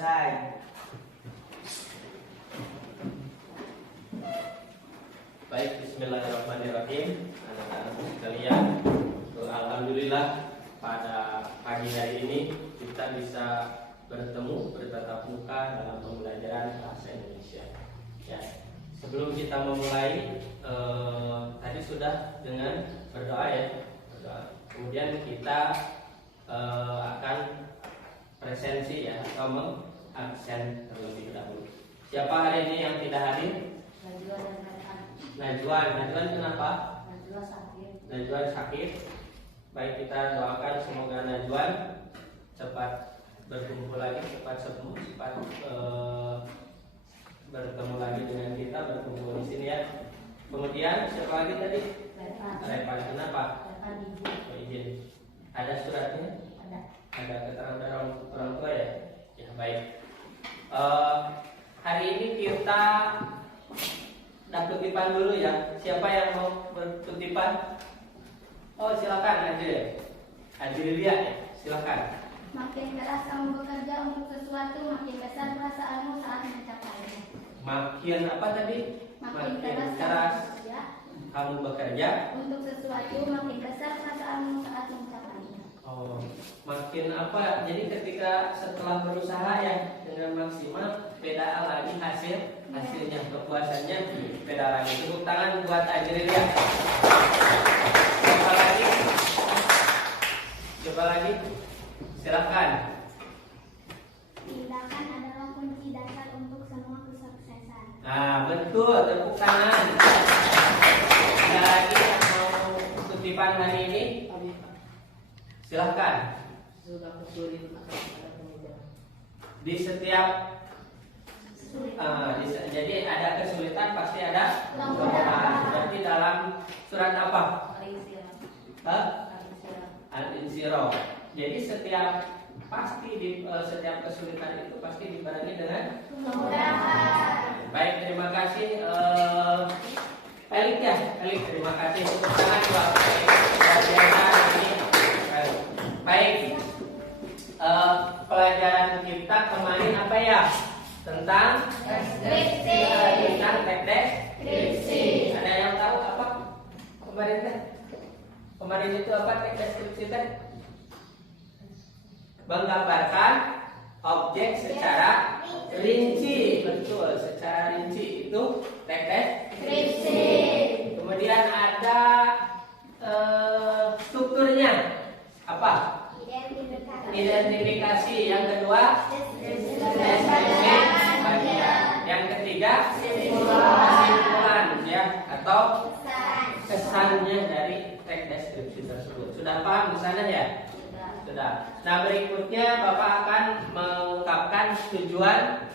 selesai. Baik, bismillahirrahmanirrahim. Anak-anak sekalian, alhamdulillah pada pagi hari ini kita bisa bertemu bertatap muka dalam pembelajaran bahasa Indonesia. Ya, sebelum kita memulai, tadi sudah dengan berdoa ya. Berdoa. Kemudian kita akan presensi ya atau mengabsen terlebih dahulu. Siapa hari ini yang tidak hadir? Najwan kenapa? Najwan sakit. Baik, kita doakan semoga Najwan cepat berkumpul lagi, cepat sembuh, cepat bertemu lagi dengan kita, berkumpul di sini ya. Kemudian siapa lagi tadi? Repan. Kenapa? Izin. Ada suratnya? Ada keterangan dari orang tua ya? Ya baik. Hari ini kita kutipan dulu ya. Siapa yang mau berkutipan? Oh silakan Haji Lilia ya. Silakan. Makin keras kamu bekerja untuk sesuatu, makin besar perasaanmu saat mencapainya. Makin apa tadi? Makin keras kamu bekerja untuk sesuatu, makin besar perasaanmu saat mencapainya. Oh, makin apa? Jadi ketika setelah berusaha ya dengan maksimal, beda lagi hasilnya, kepuasannya beda lagi. Tepuk tangan buat Ajri ya. Coba lagi. Silakan. Tindakan adalah kunci dasar untuk semua kesuksesan. Nah, betul, tepuk tangan. Ada lagi yang mau kutipan hari ini? Silahkan. Di setiap jadi ada kesulitan pasti ada kemudahan. Berarti dalam surat apa? Al-Insyirah. Jadi setiap kesulitan itu pasti dibarengi dengan kemudahan. Baik, terima kasih. Elik ya, Elik, terima kasih. Tepuk tangan buat ini. Baik, pelajaran kita kemarin apa ya? Tentang Deskripsi. Tentang deskripsi. Ada yang tahu apa kemarin teh? Kemarin itu apa deskripsi teh? Menggambarkan objek secara rinci. Betul, secara rinci itu deskripsi. Kemudian ada strukturnya apa? Identifikasi. Yang kedua deskripsi bagian. Yang ketiga kesimpulan ya atau kesannya dari teks deskripsi tersebut. Sudah paham kesannya ya? Sudah. Nah, berikutnya Bapak akan mengungkapkan tujuan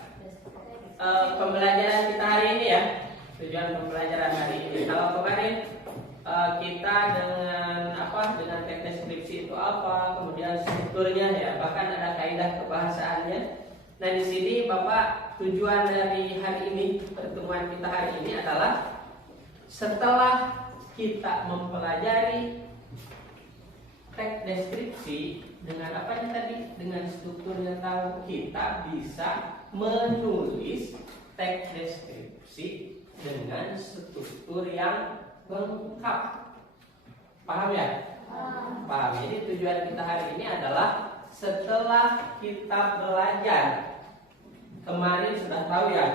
pembelajaran kita hari ini ya. Tujuan pembelajaran hari ini. Kalau kemarin kita dengan teks deskripsi itu apa, kemudian strukturnya ya, bahkan ada kaidah kebahasaannya. Nah, di sini Bapak tujuan dari hari ini, pertemuan kita hari ini adalah setelah kita mempelajari teks deskripsi dengan apa tadi? Dengan strukturnya tahu, kita bisa menulis teks deskripsi dengan struktur yang lengkap. Paham ya? Paham. Jadi tujuan kita hari ini adalah setelah kita belajar kemarin sudah tahu ya.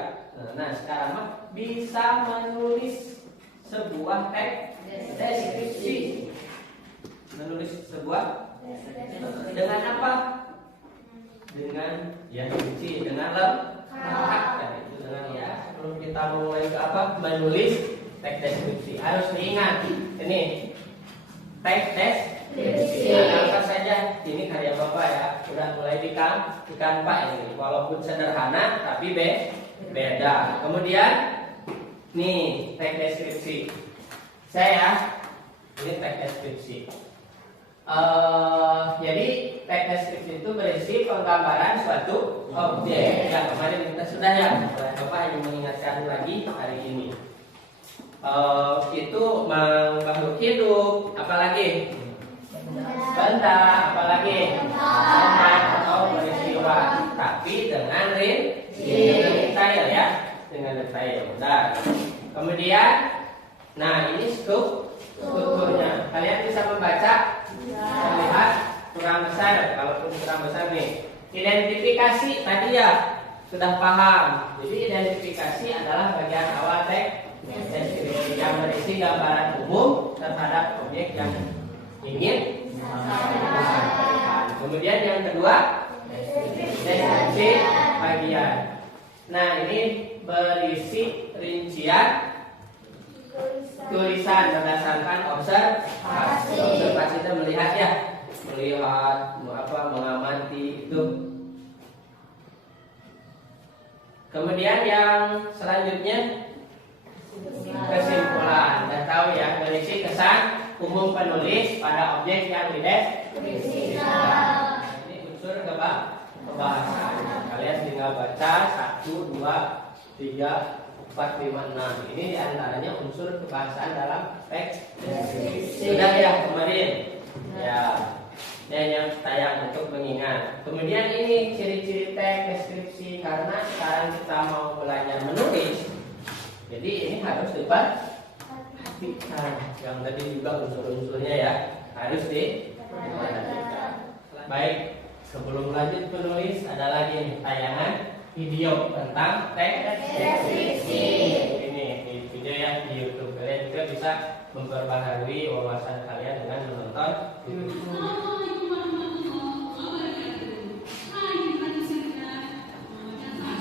Nah, sekarang mah bisa menulis sebuah teks deskripsi. Menulis sebuah dengan apa? Dengan yang rinci, dengan lengkap. Dan itu dengan ya. Sebelum kita mulai ke apa? Menulis teks deskripsi. Harus diingat ini teks deskripsi. Apa saja? Ini karya Bapak ya. Sudah mulai di Canva ini. Walaupun sederhana tapi beda. Kemudian nih teks deskripsi. Saya ini teks deskripsi. Jadi teks deskripsi itu berisi penggambaran suatu objek. Ya kemarin kita sudah ya. Bapak ingin mengingatkan lagi hari ini. Itu makhluk hidup, apalagi benda, apalagi tempat atau peristiwa, tapi dengan Kemudian, nah ini strukturnya. Kalian bisa membaca, melihat kurang besar. Kalaupun kurang besar nih, identifikasi tadi ya sudah paham. Jadi identifikasi adalah bagian awal teks deskripsi yang berisi gambaran umum terhadap objek yang ingin disampaikan. Kemudian yang kedua, deskripsi bagian. Nah ini berisi rincian tulisan berdasarkan observasi. Observasi itu melihat ya, mengamati itu. Kemudian yang selanjutnya kesimpulan. Udah tahu ya, berisi kesan umum penulis pada objek yang dideskripsikan. Ini unsur kebahasan. Kalian tinggal baca 1, 2, 3, 4, 5, 6. Ini diantaranya unsur kebahasan dalam teks deskripsi. Sudah ya kemarin? Ya. Dan yang tayang untuk mengingat. Kemudian ini ciri-ciri teks deskripsi, karena sekarang kita mau belajar menulis. Jadi ini harus diperhatikan. Yang tadi juga unsur-unsurnya ya harus diperhatikan. Baik, sebelum lanjut menulis ada lagi nih tayangan video tentang teks deskripsi. Ini di video ya di YouTube. Kalian juga bisa memperbaharui wawasan kalian dengan menonton YouTube.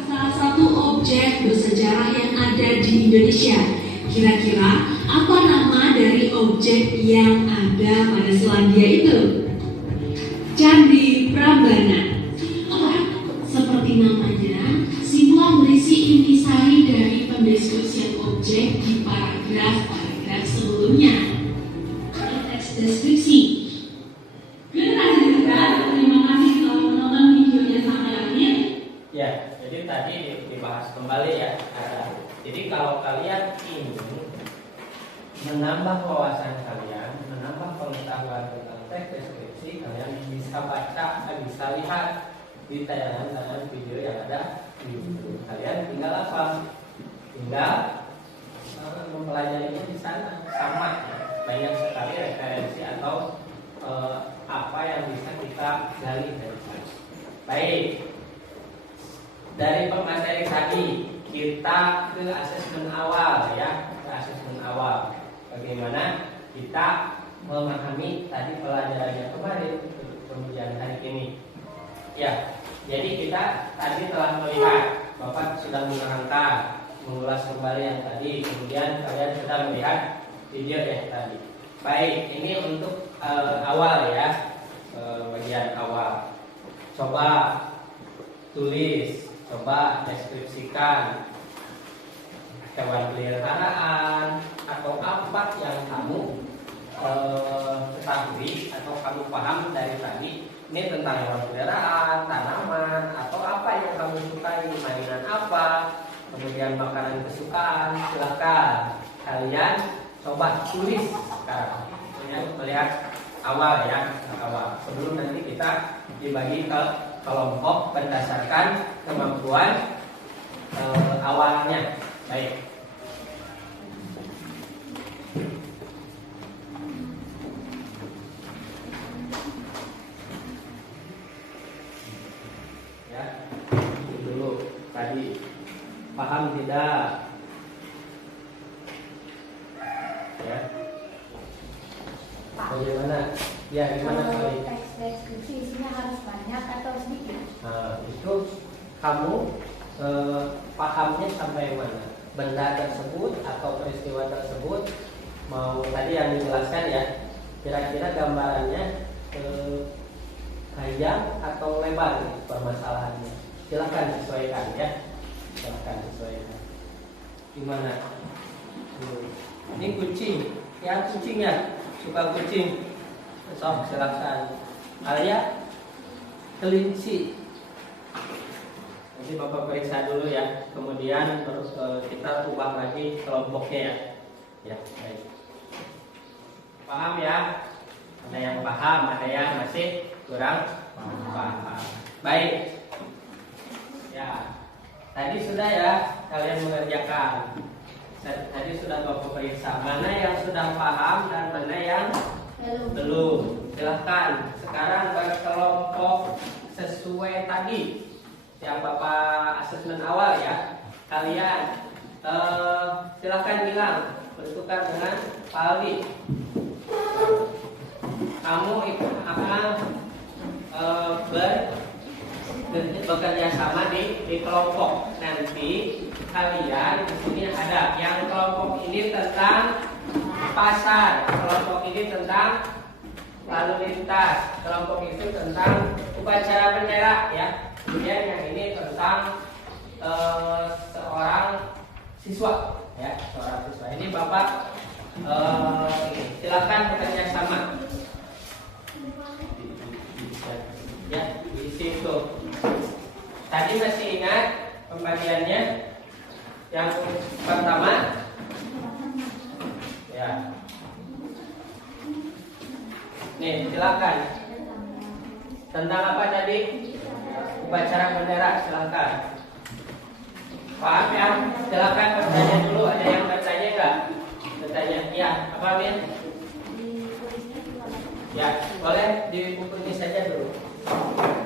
Salah satu objek bersejarah yang ada di Indonesia. Kira-kira apa nama dari objek yang ada pada Selandia itu? Candi Prambanan. Seperti namanya, simbol berisi intisari dari pendeskripsian objek di paragraf sebelumnya. Teks deskripsi. Terima kasih telah menonton videonya sampai akhir. Ya, jadi tadi dibahas kembali ya. Jadi kalau kalian ingin menambah wawasan kalian, menambah pengetahuan tentang teks deskripsi, kalian bisa baca, bisa lihat di tayangan video yang ada di YouTube. Kalian tinggal apa? Tinggal mempelajarinya di sana. Sama, banyak sekali referensi atau apa yang bisa kita gali dari sana. Baik. Dari pemateri tadi kita ke asesmen awal ya, ke asesmen awal. Bagaimana kita memahami tadi pelajarannya kemarin, kemudian hari ini. Ya, jadi kita tadi telah melihat, Bapak sudah menerangkan, mengulas kembali yang tadi, kemudian kalian sudah melihat video ya tadi. Baik, ini untuk awal ya, bagian awal. Coba tulis. Coba deskripsikan hewan peliharaan atau apa yang kamu ketahui atau kamu paham dari tadi. Ini tentang hewan peliharaan, tanaman, atau apa yang kamu sukai, mainan apa, kemudian makanan kesukaan. Silakan kalian coba tulis sekarang. Melihat awal ya, awal. Sebelum nanti kita dibagi ke kelompok berdasarkan kemampuan awalnya. Baik. Ya, dulu tadi paham tidak? Ya. Bagaimana? Ya, gimana kali? Teks deskripsi isinya harus banyak atau sedikit? Nah, itu kamu pahamnya sampai mana? Benda tersebut atau peristiwa tersebut mau tadi yang dijelaskan ya, kira-kira gambarannya panjang atau lebar permasalahannya. Silakan sesuaikan ya, silakan sesuaikan. Gimana? Ini kucing, ya kucingnya suka kucing. Sok silakan. Alia kelinci. Nanti Bapak periksa dulu ya. Kemudian terus kita ubah lagi kelompoknya ya. Ya, baik. Paham ya? Ada yang paham, ada yang masih kurang paham. Baik. Ya. Tadi sudah ya kalian mengerjakan. Tadi sudah Bapak periksa mana yang sudah paham dan mana yang belum. Silahkan sekarang berkelompok sesuai tadi yang Bapak asesmen awal ya. Kalian silahkan bilang bertukar dengan Pak Aldi. Kamu akan bekerja sama di kelompok. Nanti kalian di sini ada yang kelompok ini tentang pasar, kelompok ini tentang lalu lintas, kelompok itu tentang upacara bendera ya. Kemudian yang ini tentang seorang siswa ya, seorang siswa. Ini Bapak silakan bekerja sama ya di situ. Tadi masih ingat pembagiannya yang pertama ya. Nih silakan. Tentang apa tadi? Upacara bendera, silakan. Paham ya? Silakan bertanya dulu. Ada yang bertanya enggak? Bertanya. Ya, apa Min? Ya, boleh di buku ini saja dulu.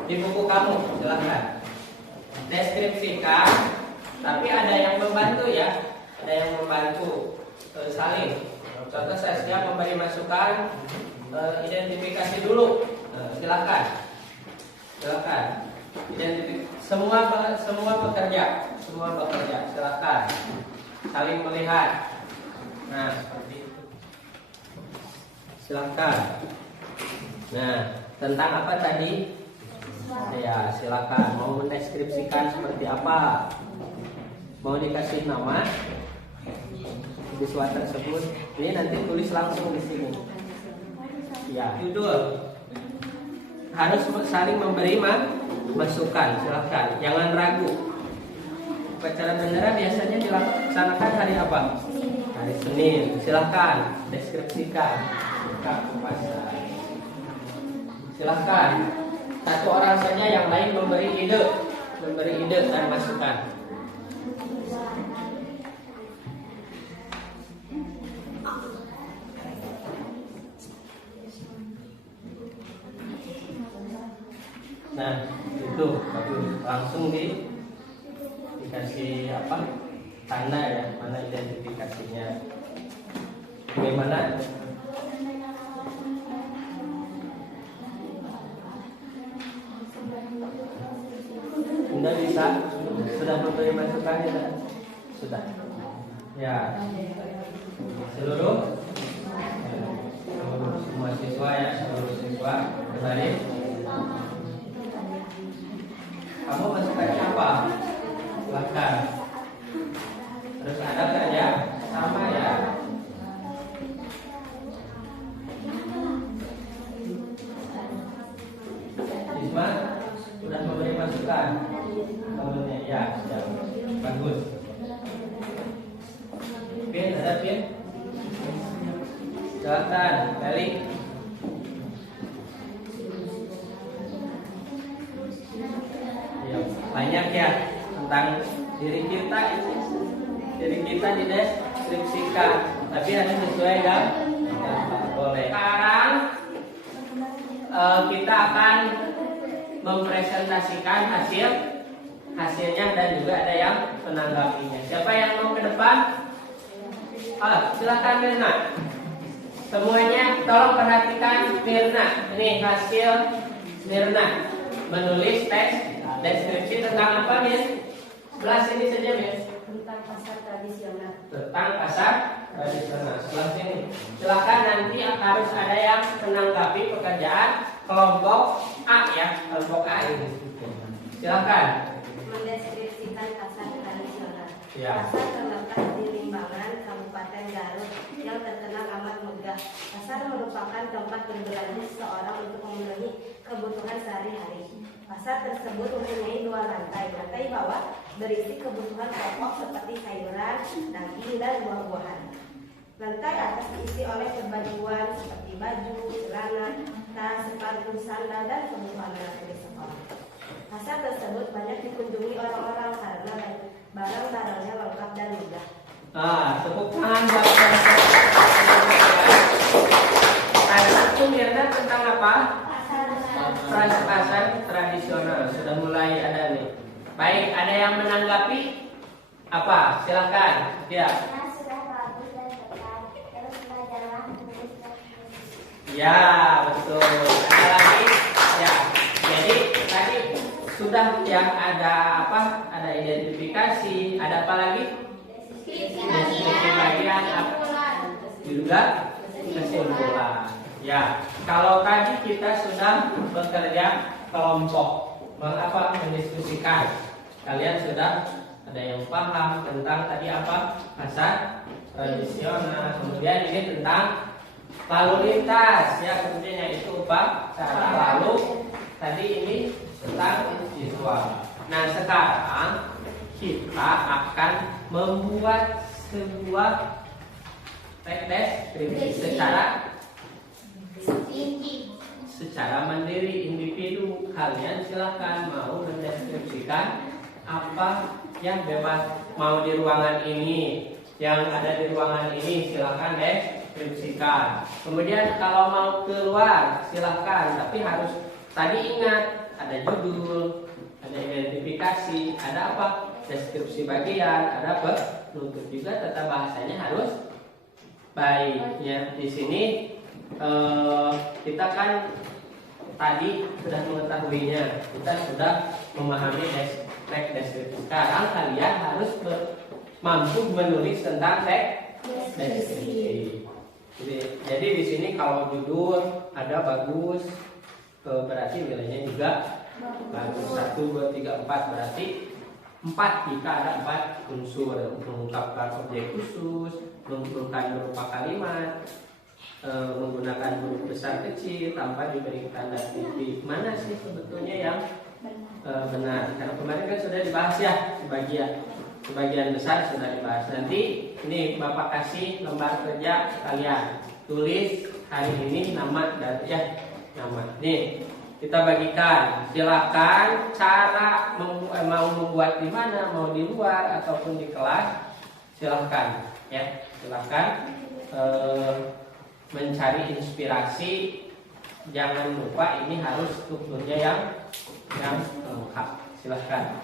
Di buku kamu, silakan. Deskripsikan. Tapi ada yang membantu ya. Ada yang membantu saling. Contoh saya siap memberi masukan. Identifikasi dulu. Silakan. Silakan. Semua bekerja. Silakan. Saling melihat. Nah, seperti itu. Silakan. Nah, tentang apa tadi? Ya, silakan. Mau mendeskripsikan seperti apa? Mau dikasih nama siswa tersebut? Ini nanti tulis langsung di sini. Ya, judul. Harus saling memberi masukan. Silakan. Jangan ragu. Upacara bendera biasanya dilaksanakan hari apa? Hari Senin. Silakan deskripsikan. Silakan. Satu orang saja, yang lain memberi ide dan masukan. Nah, itu bagus. Langsung dikasih apa? Tanda ya, mana identifikasinya. Bagaimana? Anda bisa? Sudah memberi masukan ya? Sudah. Ya. Seluruh semua siswa ya, seluruh siswa kembali. Kamu masukannya apa? Silakan. Terus ada nggak ya? Sama ya. Isma sudah memberi masukan. Temennya ya, sudah bagus. Pin, ada Pin? Silakan, balik. Banyak ya tentang diri kita dideskripsikan, tapi harus sesuai kan? Ya, boleh. Sekarang kita akan mempresentasikan hasilnya dan juga ada yang menanggapinya. Siapa yang mau ke depan? Silakan Mirna. Semuanya tolong perhatikan Mirna. Ini hasil Mirna menulis teks deskripsi tentang apa, Mir? Sebelah sini saja, Mir. Tentang pasar tradisional. Tentang pasar tradisional. Sebelah sini. Silakan, nanti harus ada yang menanggapi pekerjaan kelompok A ya, kelompok A ini. Silakan. Mendeskripsikan pasar tradisional. Ya. Pasar terletak di Limbangan, Kabupaten Garut, yang terkenal amat megah. Pasar merupakan tempat berbelanja seseorang untuk memenuhi kebutuhan sehari-hari. Pasar tersebut mempunyai 2 lantai. Lantai bawah berisi kebutuhan pokok seperti sayuran, daging, dan buah-buahan. Lantai atas diisi oleh kebajuan seperti baju, celana, tas, sepatu, sandal, dan kebutuhan anak sekolah. Pasar tersebut banyak dikunjungi orang-orang karena barang-barangnya lengkap dan mudah. Tepuk tangan buat tadi itu Mirna tentang apa? Pasar tradisional sudah mulai ada nih. Baik, ada yang menanggapi? Apa? Silakan. Ya. Ya, betul. Ada lagi? Ya. Jadi tadi sudah ya ada apa? Ada identifikasi. Ada apa lagi? Deskripsi bagian juga kesimpulan. Ya, kalau tadi kita sudah bekerja kelompok, mendiskusikan. Kalian sudah ada yang paham tentang tadi apa? Pasar tradisional. Kemudian ini tentang lalu lintas, ya kemudian yaitu apa? Cara lalu. Tadi ini tentang visual. Nah sekarang kita akan membuat sebuah deskripsi secara mandiri individu. Kalian silahkan mau mendeskripsikan apa yang bebas, mau di ruangan ini, yang ada di ruangan ini silahkan deskripsikan. Kemudian kalau mau keluar silahkan, tapi harus tadi ingat ada judul, ada identifikasi, ada apa? Deskripsi bagian, ada penutup juga, tata bahasanya harus baik. Ya, di sini kita kan tadi sudah mengetahuinya, kita sudah memahami teks deskripsi. Sekarang kalian harus mampu menulis tentang teks deskripsi. Jadi di sini kalau judul ada bagus, berarti nilainya juga bagus. 1, 2, 3, 4 berarti 4 jika ada 4 unsur: mengungkapkan objek khusus, mengumpulkan berupa kalimat, menggunakan huruf besar kecil tanpa diberi tanda titik. Mana sih sebetulnya yang benar? Karena kemarin kan sudah dibahas ya, sebagian besar sudah dibahas. Nanti ini Bapak kasih lembar kerja kalian, tulis hari ini nama dan nama. Nih kita bagikan, silakan cara mau membuat di mana, mau di luar ataupun di kelas, silakan ya, silakan mencari inspirasi. Jangan lupa ini harus strukturnya yang lengkap. Silakan.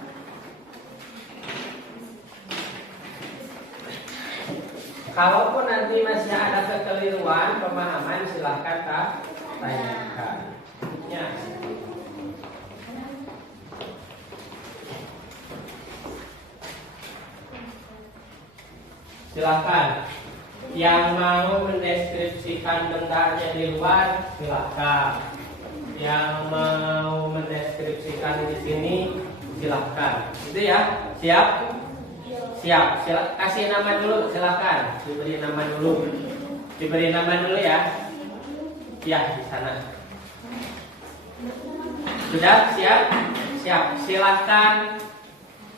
Kalaupun nanti masih ada kekeliruan pemahaman, silahkan tanyakan. Ya. Silakan. Yang mau mendeskripsikan bendanya di luar, silakan. Yang mau mendeskripsikan di sini, silakan. Itu ya, siap? Siap. Kasih nama dulu, silakan. Diberi nama dulu. Diberi nama dulu ya. Ya, di sana. Sudah siap? Siap. Silakan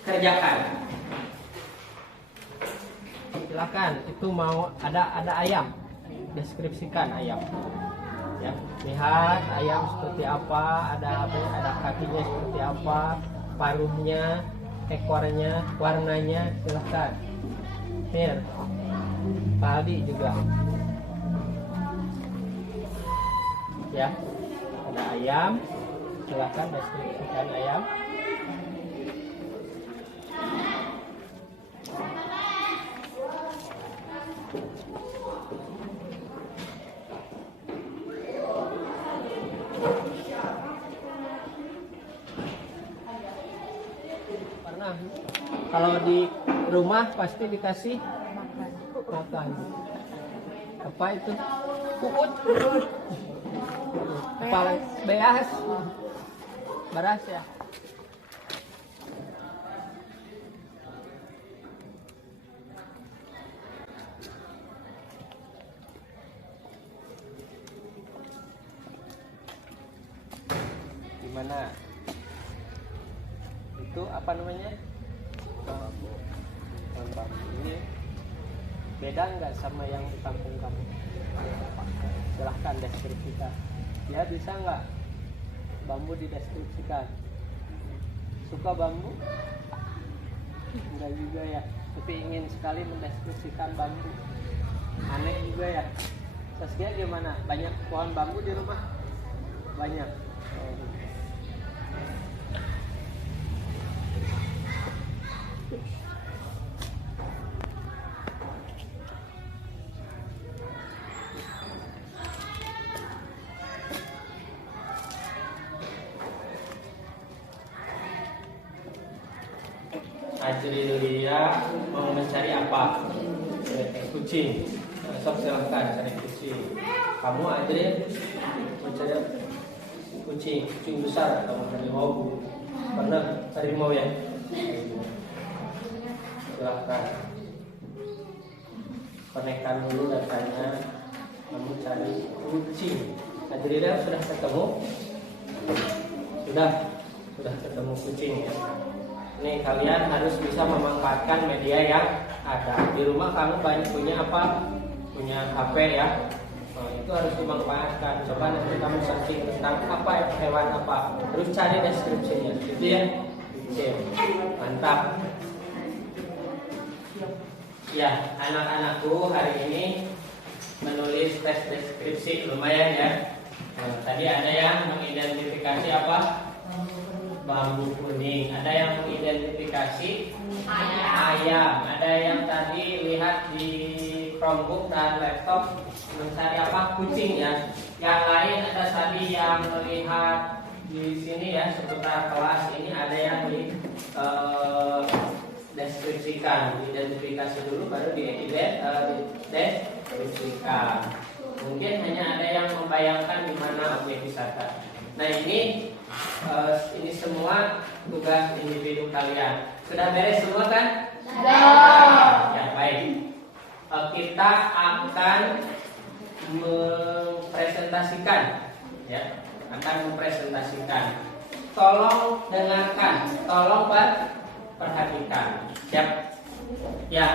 kerjakan. Silakan. Itu mau ada ayam. Deskripsikan ayam. Ya, lihat ayam seperti apa, ada kakinya seperti apa, paruhnya, ekornya, warnanya, silakan. Mir, Pak Aldi juga. Ya, ada ayam, silakan deskripsikan ayam. Kalau di rumah pasti dikasih makan. Apa itu? Kuut. Kepala beas. Beras ya. Gimana? Itu apa namanya? Bambu. Ini beda nggak sama yang di kampung kamu? Silahkan deskripsikan. Ya, bisa nggak bambu dideskripsikan? Suka bambu? Enggak juga ya. tapi ingin sekali mendeskripsikan bambu. Aneh juga ya. Saskia gimana? Banyak pohon bambu di rumah? Banyak. Oh. Ajri Nuria mau mencari apa? Kucing. Sok silahkan cari kucing. Kamu Ajri mencari kucing besar atau harimau? Pernah harimau ya? Silahkan. Konekkan dulu datanya. Kamu cari kucing. Ajri sudah ketemu? Sudah ketemu kucing ya. Nih kalian harus bisa memanfaatkan media yang ada. Di rumah kamu banyak punya apa? Punya HP ya. Itu harus dimanfaatkan. Coba nanti kamu searching tentang apa hewan apa. Terus cari deskripsinya. Gitu ya. Oke. Mantap. Ya, anak-anakku hari ini menulis tes deskripsi lumayan ya. Tadi ada yang mengidentifikasi apa? Bambu kuning. Ada yang mengidentifikasi ayam. Ada yang tadi lihat di Chromebook dan laptop mencari apa? Kucing ya. Yang lain ada tadi yang melihat di sini ya seputar kelas ini ada yang di deskripsikan, diidentifikasi dulu baru deskripsikan. Mungkin hanya ada yang membayangkan di mana objek wisata. Nah ini semua tugas individu kalian. Sudah beres semua kan? Sudah. Ya baik. Kita akan mempresentasikan, ya. Tolong dengarkan, tolong perhatikan. Siap? Ya.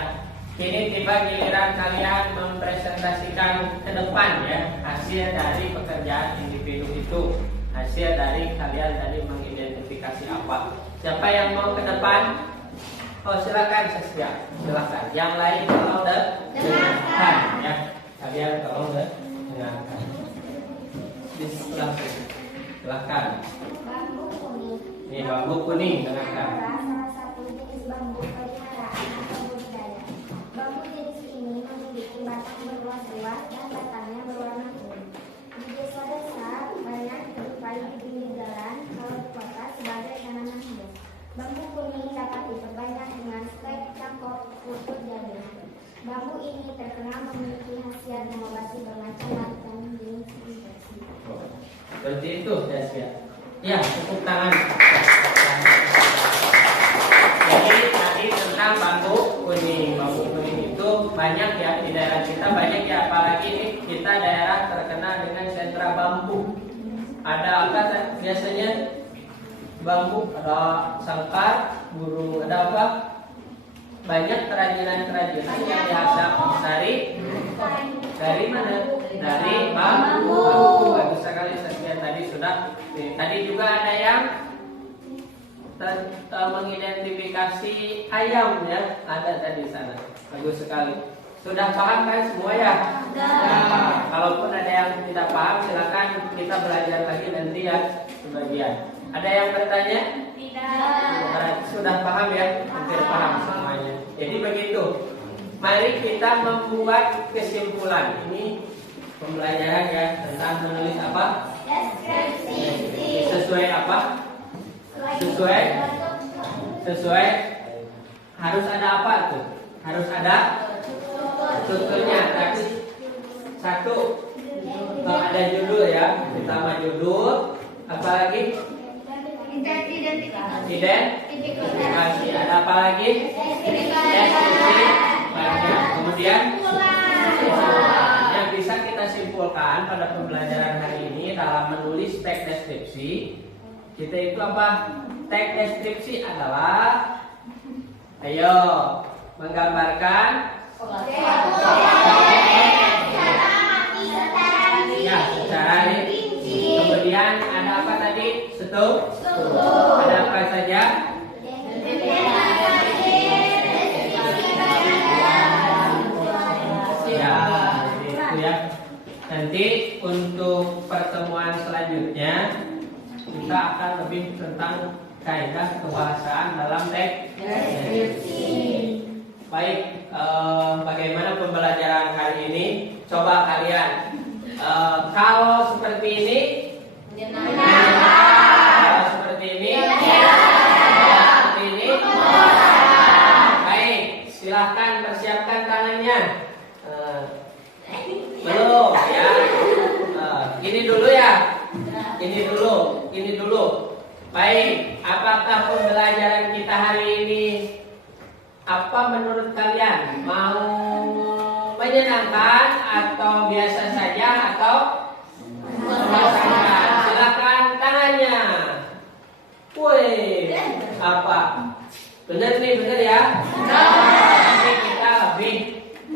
Kini tiba giliran kalian mempresentasikan ke depan ya hasil dari pekerjaan individu itu. Hasil dari kalian tadi mengidentifikasi apa. Siapa yang mau ke depan? Oh silakan Saskia, silakan. Yang lain tolong dengarkan ya. Kalian tolong dengarkan. Di sebelah sini. Silakan. Bambu kuning. Ini bambu kuning dengarkan. Salah satu jenis bambu peliharaan atau budidaya. Bambu jenis ini memiliki batang berluas-luas dan batangnya berwarna kuning. Di desa-desa banyak dijumpai di pinggir jalan, kalau di kota sebagai tanaman hias. Bambu kuning dapat diperbanyak dengan stek, cangkok, lutut, dan bambu ini terkenal memiliki khasiat mengobati bermacam macam jenis infeksi. Seperti itu ya. Ya, tepuk tangan. Jadi tadi tentang bambu kuning. Bambu kuning itu banyak ya di daerah kita, banyak ya, apalagi ini kita daerah terkenal dengan sentra bambu. Ada apa biasanya? Bambu, ada sangkar, burung, ada apa? Banyak kerajinan-kerajinan yang dihasilkan dari mana? Dari bambu. Bagus sekali Saskia tadi sudah. Tadi juga ada yang mengidentifikasi ayam ya, ada tadi sana. Bagus sekali. Sudah paham kan semua ya? Nah, kalaupun ada yang tidak paham silakan kita belajar lagi nanti ya sebagian. Ada yang bertanya? Tidak. Sudah paham ya? Hampir paham semuanya. Jadi begitu. Mari kita membuat kesimpulan. Ini pembelajaran ya tentang menulis apa? Deskripsi. Sesuai apa? Sesuai. Harus ada apa tuh? Harus ada tuturnya. Tapi satu ada judul ya. Pertama judul. Apalagi? Identifikasi. Ada apa lagi? Deskripsi. Kemudian yang bisa kita simpulkan pada pembelajaran hari ini dalam menulis teks deskripsi, kita itu apa? Teks deskripsi adalah ayo menggambarkan ya secara rinci. Kemudian ada apa tadi? Ada apa saja? kita akan lebih tentang kaidah kebahasaan dalam teks deskripsi. Baik, bagaimana pembelajaran hari ini? Coba kalian, kalau seperti ini, kalau seperti ini, seperti ini, baik, silahkan persiapkan tangannya. Belum ya, ini dulu ya, ini dulu. Baik, apakah pembelajaran kita hari ini apa menurut kalian? Mau menyenangkan atau biasa saja atau membosankan? Silakan tangannya. Woi, apa? Benar nih, benar ya? Nanti kita lebih.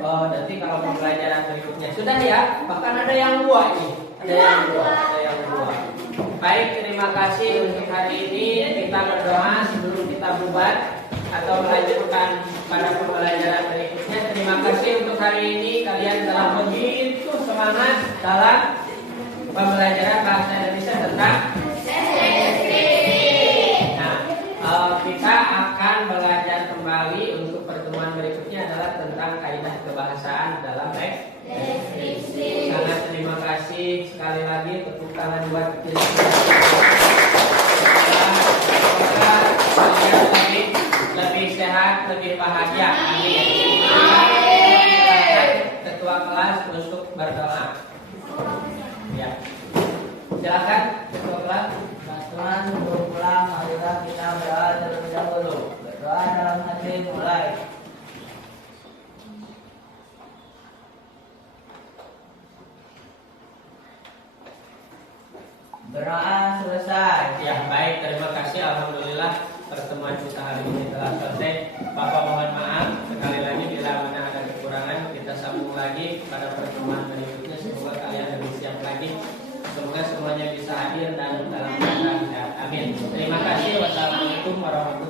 Oh, nanti kalau pembelajaran berikutnya sudah ya. Bahkan ada yang dua nih. Ada yang dua. Baik, terima kasih untuk hari ini. Kita berdoa sebelum kita bubar atau melanjutkan pada pembelajaran berikutnya. Terima kasih untuk hari ini, kalian telah begitu semangat dalam pembelajaran bahasa Indonesia tentang deskripsi. Nah, kita akan belajar kembali untuk pertemuan berikutnya adalah tentang kaidah kebahasaan dalam teks deskripsi. Sangat terima kasih sekali lagi, tepuk tangan buat kita. Semoga kalian lebih sehat, lebih bahagia. Amin. Ketua kelas untuk berdoa. Ya. Silakan ketua kelas. Tuhan sebelum pulang, marilah kita berdoa terlebih dahulu. Berdoa dalam hati mulai. Berdoa selesai. Ya, baik, terima kasih. Alhamdulillah pertemuan kita hari ini telah selesai. Bapak mohon maaf sekali lagi bila mana ada kekurangan, kita sambung lagi pada pertemuan berikutnya. Semoga kalian lebih siap lagi. Semoga semuanya bisa hadir dan dalam keadaan sehat. Amin. Terima kasih. Wassalamualaikum warahmatullahi wabarakatuh.